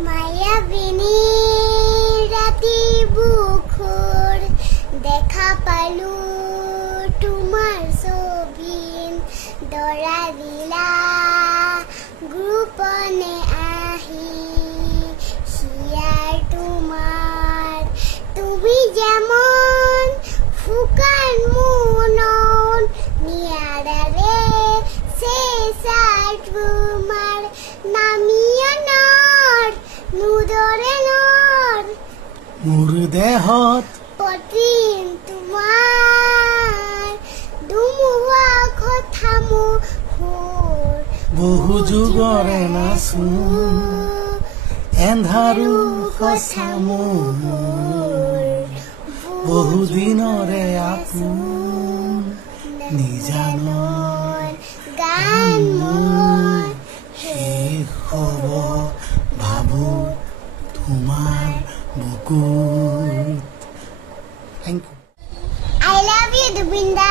মায়াবিনী ৰাতি বুকুৰ দেখা পালো তোমাৰ ছবি দৰা দিলা গোপনে আহি হিয়াৰ তোমাৰ তুমি যেমন ফুকান মনন নিয়াৰে শেষাৰ তোমাৰ নামিয়া নৰ নুদৰে নৰ মোৰ দেহত পতিন তোমাৰ দুমুৱা কথা মোৰ বহু যুগৰে নাচোন এন্ধাৰু কথা মোৰ বহু দিনৰে আপোন নিজানৰ গান মোৰ শেষ হ'ব ভাবো তোমাৰ বুকুত। Thank you. I love you, Dubinda.